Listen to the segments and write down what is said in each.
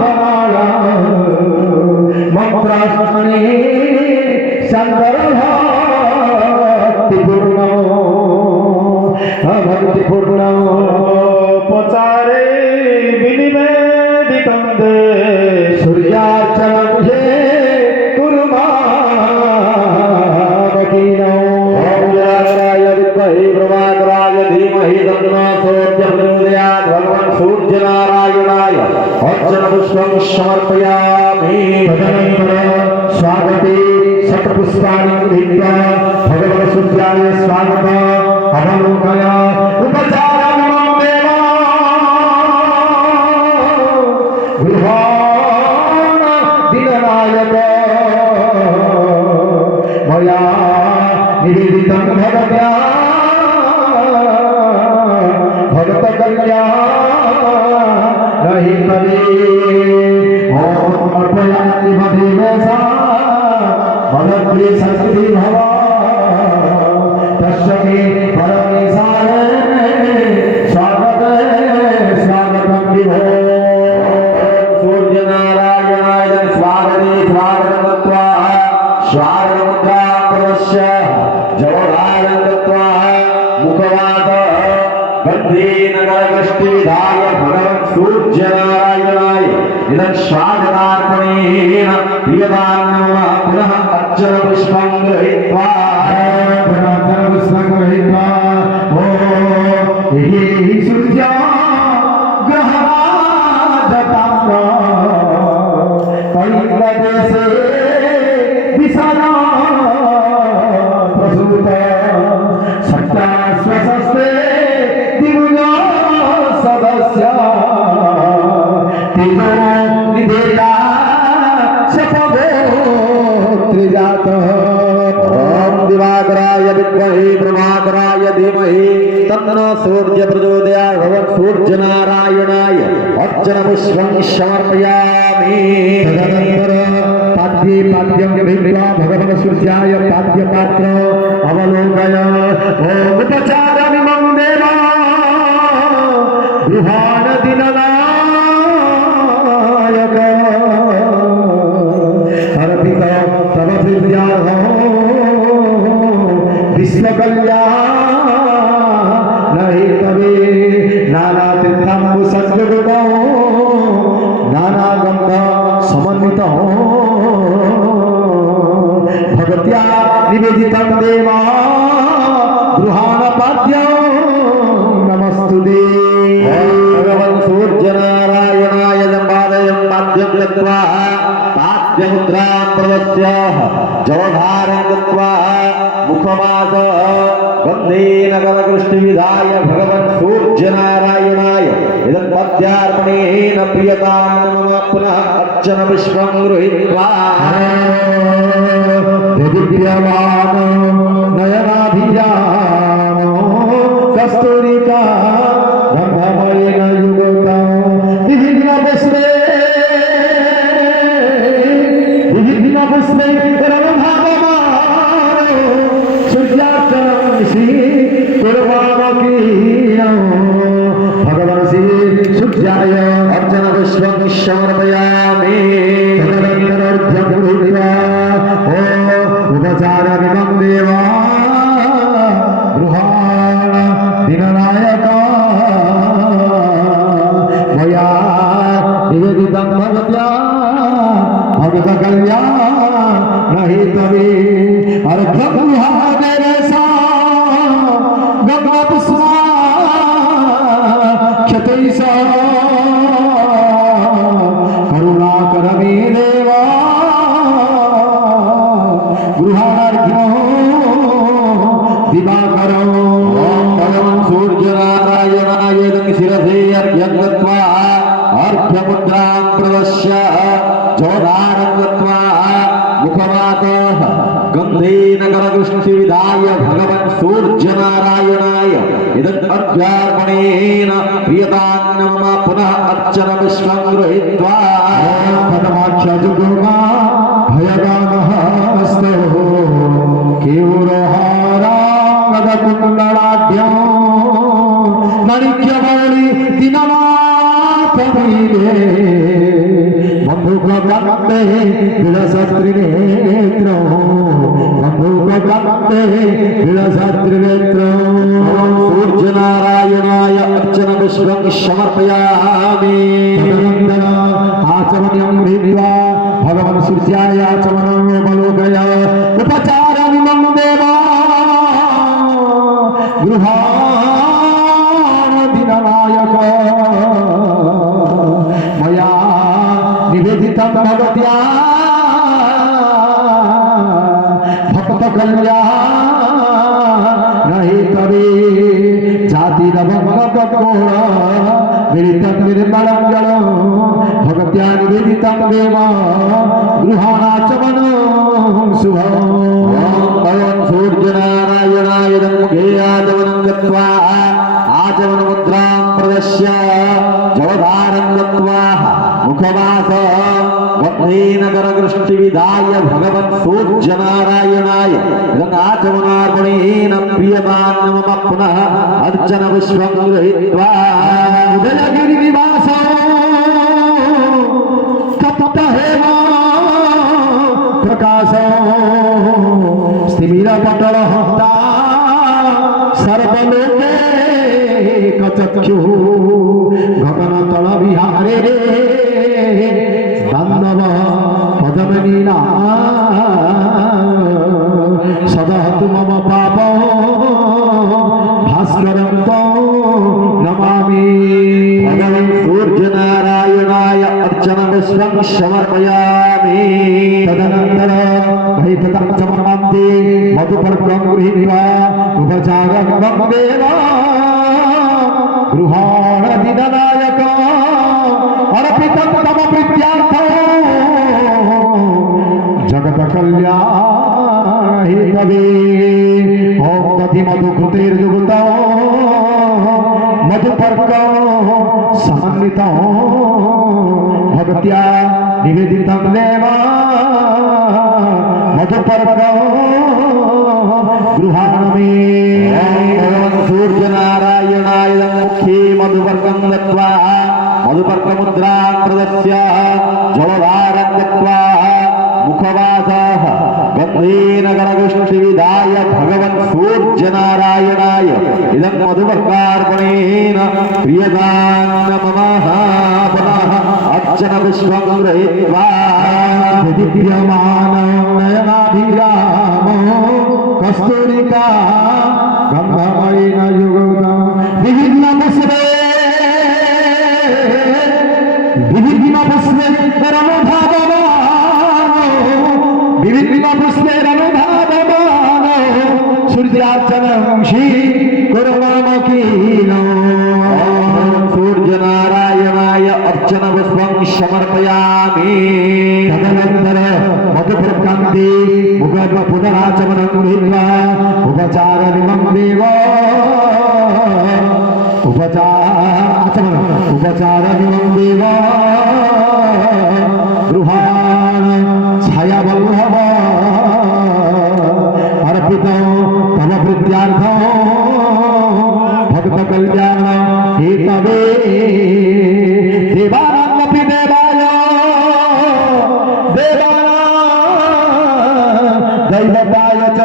बनाया मंत्रास्मने भक्तिपूर्ण पचारे विनिवेदितं दे सूर्यार्चनं हे कुर्मावकीनो व्याघ्राय विद्महे प्रभाकराय धीमहि तन्नो सूर्यप्रचोदयात् भगवान् सूर्यनारायणाय अर्चनपुष्पं समर्पयामि। तदनन्तरं स्वागते शतपुष्पाणि गृहीत्वा भगवन् सूर्याय स्वागतम् अवलोकय उपचारं देवा गृहाण दिननायक मया निवेदितं भगत्या भक्तकल्याणहि तवे ॐ अर्पयामि मदेवसा मदप्रिय संस्कृति भव तस्य मे परमेशाय स्वागतं विभो सूर्यनारायणाय स्वागते स्वागतं दत्त्वा स्वागतमुद्रां प्रदर्श्य जवधारं दत्त्वा मुखवात गन्धेनकरकष्टिविधाय भगवन् सूर्यनारायणाय इदं स्वागतार्पणेन प्रियदानं पुनः अर्चनपुष्पं गृहीत्वा सूर्या ग्रहराजताम्र कैलदेशे विसरा प्रसूत सत्याश्वसस्ते दिव्या सदस्य तेजो निधेया शपथोत्रिजात ॐ दिवाकराय विद्महे प्रभाकराय धीमहि तन्नो सूर्य प्रचोदयात् भगवन् सूर्यनारायणाय अर्चनपुष्पं समर्पयामि। पाद्ये पाद्यं गृहीत्वा भगवन् सूर्याय पाद्यपात्र अवलोकय ॐ उपचारमिमं देवा गृहाण दिननायक अर्पित तव प्रीत्याः विश्वकल्याणहि तवे नानातीर्थं सद्गुणं नानागन्ध समन्वितं भगत्या निवेदितं देवा गृहाणपाद्यं नमस्तुते। भगवन् सूर्यनारायणाय पादयं पाद्यं दत्त्वा पाद्यमुद्रां प्रदर्श्य जवधारं दत्त्वा मुखमास गन्धेनकरकष्टिविधाय भगवन् सूर्यनारायणाय इदं पद्यार्पणेन प्रियतां मम पुनः अर्चनपुष्पं गृहीत्वा दिव्यमान नयनाभियान कस्तूरिका गन्धमयेन युगतं विभिन्न पुष्पे रमभागमान सूर्यार्चनं कुर्वाणकीनं भगवन् श्री सूर्याय अर्चनपुष्पं समर्पयामि। उपचारमिमं देवा गृहाण दिननायक मया निवेदितं भगत्या भक्तकल्याणहि तवे अर्घ्यगृहादेवसा गङ्गापुष्पाक्षतैः सह करुणाकर मे देवा गृहार्घ्यो दिवाकरो भगवन् सूर्यनारायणाय शिरसे अर्घ्यं दत्त्वा अर्घ्यमुद्रां प्रदर्श्य जवधारं दत्त्वा मुखमातः गन्धेनकरकष्टिविधाय भगवन् सूर्यनारायणाय इदं अर्घ्यार्पणेन प्रियतां मम पुनः अर्चनपुष्पं गृहीत्वा पदमाख्यजुगुमा भयगानहस्तो केवलहाराङ्गदकुण्डलाढ्यं नणिक्यमौळि दिननाथ मीरे बन्धुककन्ते विलसत्रिनेत्रो बन्धुककन्ते विलसत्रिनेत्रो सूर्यनारायणाय अर्चन पुष्पं समर्पयामि आचमनीयं गृहीत्वा भगवान् सूर्याय आचमनोपलोकय उपचारमिमं देवा गृहाणदिननायक मया निवेदितं भगवत्या भक्तकल्याणहेतवे जातिरभङ्गकोण मिलितं निर्मलं जलं भगवत्या निवेदितं देव गृहाणाचमनं शुभम् भगवान् सूर्यनारायणाय मुखे आचमनं गत्वा आचमनमुद्रां प्रदर्श्य जलधारं गत्वा मुखवास गन्धेनकरदृष्टिविधाय भगवन् सूर्यनारायणाय आचमनार्पणेन प्रियतां मम पुनः अर्चन पुष्पं गृहीत्वा उदयगिरिनिवास तप्तहेमा प्रकाश स्थिमिरपटलहस्ता सर्वलोके कचक्षुः गगनतलविहारे दानव पदमनीना सदहतु मम पाप भास्करं तं नमामि भगवन् सूर्यनारायणाय अर्चन पुष्पं समर्पयामि तदनन्तर भैततं चमनान्ते मधुपर्कं गृहीत्वा उपचारं देव गृहाणदिननायक अर्पितं तव प्रीत्यार्थं जगत्कल्याणहेतवे ॐ दधिमधुकृतेर्जुगुतं मधुपर्कं समन्वितं भक्त्या निवेदितं देव मधुपर्कं गृहाणमे भगवन् सूर्यनारायणाय मुखे मधुपर्कं दत्त्वा मधुपर्कमुद्रां प्रदर्श्य जलधारं दत्त्वा मुखवासः गन्धेनकरदृष्टिविधाय भगवन् सूर्यनारायणाय इदं मधुपर्कार्पणेन प्रियतां मम पुनः अर्चन पुष्पं गृहीत्वा दिव्यमानं नयनाभिरामो कस्तूरिका गन्धमयेन युगतं विभिन्नपुष्पे रनुभावमानो सूर्यार्चनं श्री कुर्मकीनो सूर्यनारायणाय अर्चन पुष्पं समर्पयामि तदनन्तर मधुपर्कान्ते मुखर्व पुनराचमनं गृहीत्वा उपचारमिमं देव उपचारमिमं देव गृहाण छायावल्लभ अर्पितं तव प्रीत्यार्थं भक्तकल्याण हेतवे देवानामपि देवाय दैवताय च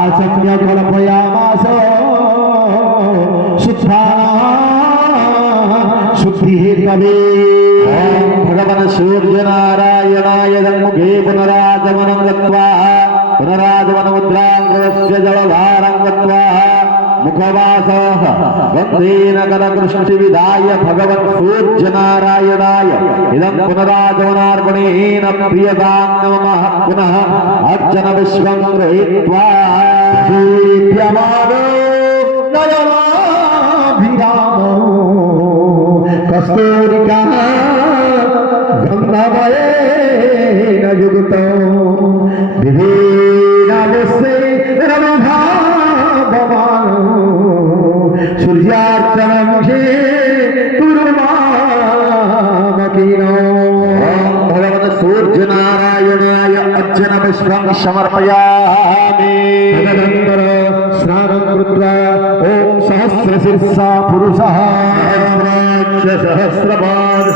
आचम्य कल्पयामास शुद्धिहेतवे भगवन् सूर्यनारायणाय मुखे पुनरागमनं गत्वा पुनरागमनमुद्रां प्रदर्श्य जलधारं गत्वा मुखवासः गन्धेनकरदृष्टिविधाय भगवन् सूर्यनारायणाय इदं पुनरागमनार्पणेन प्रियतां नमः पुनः अर्चन पुष्पं गृहीत्वा दीप्यमानो नयनाभिरामो कस्तूरिका गन्धमयेन युक्तो विभिन्नपुष्पे रनुभावमानो सूर्यार्चनं कुर्मकीनो भगवन् सूर्यनारायणाय अर्चन पुष्पं समर्पयामि तदनन्तर स्नानं कृत्वा ॐ सहस्रशीर्षा पुरुषः सहस्रपाद